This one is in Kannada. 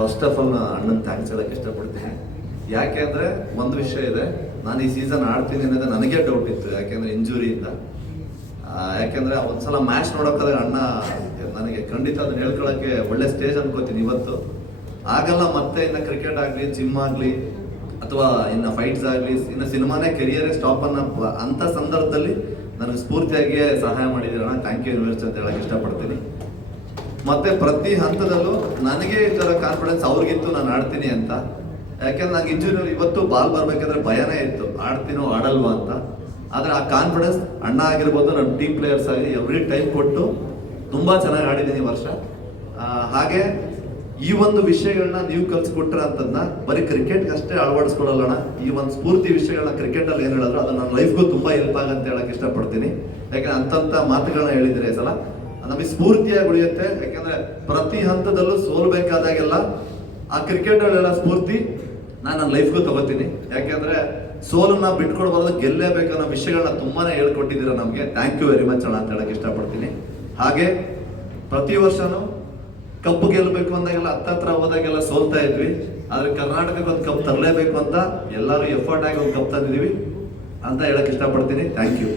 ಫಸ್ಟ್ ಆಫ್ ಆಲ್ ಅಣ್ಣನ ಥ್ಯಾಂಕ್ಸ್ ಹೇಳಕ್ಕೆ ಇಷ್ಟಪಡ್ತೀನಿ. ಯಾಕೆ ಅಂದರೆ ಒಂದು ವಿಷಯ ಇದೆ, ನಾನು ಈ ಸೀಸನ್ ಆಡ್ತೀನಿ ಅನ್ನೋದು ನನಗೆ ಡೌಟ್ ಇತ್ತು, ಯಾಕೆಂದರೆ ಇಂಜುರಿಯಿಂದ. ಯಾಕೆಂದರೆ ಒಂದ್ಸಲ ಮ್ಯಾಚ್ ನೋಡೋಕ್ಕಾದ್ರೆ ಅಣ್ಣ ನನಗೆ ಖಂಡಿತ ಅದನ್ನ ಹೇಳ್ಕೊಳ್ಳೋಕ್ಕೆ ಒಳ್ಳೆ ಸ್ಟೇಜ್ ಅನ್ಕೋತೀನಿ ಇವತ್ತು. ಆಗಲ್ಲ ಮತ್ತೆ ಇನ್ನು ಕ್ರಿಕೆಟ್ ಆಗಲಿ, ಜಿಮ್ ಆಗಲಿ, ಅಥವಾ ಇನ್ನು ಫೈಟ್ಸ್ ಆಗಲಿ, ಇನ್ನು ಸಿನಿಮಾನೇ ಕೆರಿಯರೇ ಸ್ಟಾಪ್ ಅಂಥ ಸಂದರ್ಭದಲ್ಲಿ ನನಗೆ ಸ್ಫೂರ್ತಿಯಾಗಿ ಸಹಾಯ ಮಾಡಿದ್ದೀರಣ್ಣ. ಥ್ಯಾಂಕ್ ಯು ಯೂನಿವರ್ಸ್ ಅಂತ ಹೇಳಕ್ಕೆ ಇಷ್ಟಪಡ್ತೀನಿ. ಮತ್ತೆ ಪ್ರತಿ ಹಂತದಲ್ಲೂ ನನಗೆ ಈ ಥರ ಕಾನ್ಫಿಡೆನ್ಸ್ ಅವ್ರಿಗಿತ್ತು ನಾನು ಆಡ್ತೀನಿ ಅಂತ. ಯಾಕೆಂದ್ರೆ ನಂಗೆ ಇಂಜುರಿಯಲ್ಲಿ ಇವತ್ತು ಬಾಲ್ ಬರ್ಬೇಕಾದ್ರೆ ಭಯನೇ ಇತ್ತು, ಆಡ್ತೀನೋ ಆಡಲ್ವಾ ಅಂತ. ಆದರೆ ಆ ಕಾನ್ಫಿಡೆನ್ಸ್ ಅಣ್ಣ ಆಗಿರ್ಬೋದು, ನಮ್ಮ ಟೀಮ್ ಪ್ಲೇಯರ್ಸ್ ಆಗಿ ಎವ್ರಿ ಟೈಮ್ ಕೊಟ್ಟು ತುಂಬ ಚೆನ್ನಾಗಿ ಆಡಿದ್ದೀನಿ ವರ್ಷ. ಹಾಗೆ ಈ ಒಂದು ವಿಷಯಗಳನ್ನ ನೀವು ಕಲ್ಸ್ಕೊಟ್ರೆ ಅಂತದನ್ನ ಬರೀ ಕ್ರಿಕೆಟ್ಗೆ ಅಷ್ಟೇ ಅಳವಡಿಸ್ಕೊಳ್ಳೋಣ. ಈ ಒಂದು ಸ್ಫೂರ್ತಿ ವಿಷಯಗಳನ್ನ ಕ್ರಿಕೆಟಲ್ಲಿ ಏನು ಹೇಳಿದ್ರು ಅದು ನನ್ನ ಲೈಫ್ಗೂ ತುಂಬ ಹೆಲ್ಪ್ ಆಗಂತ ಹೇಳಕ್ಕೆ ಇಷ್ಟಪಡ್ತೀನಿ. ಯಾಕಂದ್ರೆ ಅಂತಂಥ ಮಾತುಗಳನ್ನ ಹೇಳಿದ್ರೆ ಈ ಸಲ ನಮಗೆ ಸ್ಫೂರ್ತಿಯಾಗಿ ಉಳಿಯುತ್ತೆ. ಯಾಕಂದ್ರೆ ಪ್ರತಿ ಹಂತದಲ್ಲೂ ಸೋಲ್ಬೇಕಾದಾಗೆಲ್ಲ ಆ ಕ್ರಿಕೆಟ್ಗಳೆಲ್ಲ ಸ್ಫೂರ್ತಿ ನಾನು ನನ್ನ ಲೈಫ್ಗೂ ತಗೋತೀನಿ. ಯಾಕೆಂದ್ರೆ ಸೋಲನ್ನ ಬಿಟ್ಕೊಡ್ಬಾರ್ದು, ಗೆಲ್ಲೇಬೇಕನ್ನೋ ವಿಷಯಗಳನ್ನ ತುಂಬಾನೇ ಹೇಳ್ಕೊಟ್ಟಿದ್ದೀರಾ ನಮಗೆ. ಥ್ಯಾಂಕ್ ಯು ವೆರಿ ಮಚ್ ಅಣ್ಣ ಅಂತ ಹೇಳಕ್ಕೆ ಇಷ್ಟಪಡ್ತೀನಿ. ಹಾಗೆ ಪ್ರತಿ ವರ್ಷನೂ ಕಪ್ಪು ಗೆಲ್ಲಬೇಕು ಅಂದಾಗೆಲ್ಲ ಹತ್ತತ್ರ ಹೋದಾಗೆಲ್ಲ ಸೋಲ್ತಾ ಇದ್ವಿ. ಆದ್ರೆ ಕರ್ನಾಟಕಕ್ಕೆ ಒಂದು ಕಪ್ ತರಲೇಬೇಕು ಅಂತ ಎಲ್ಲರೂ ಎಫರ್ಟ್ ಆಗಿ ಒಂದು ಕಪ್ ತಂದಿದೀವಿ ಅಂತ ಹೇಳಕ್ ಇಷ್ಟಪಡ್ತೀನಿ. Thank you.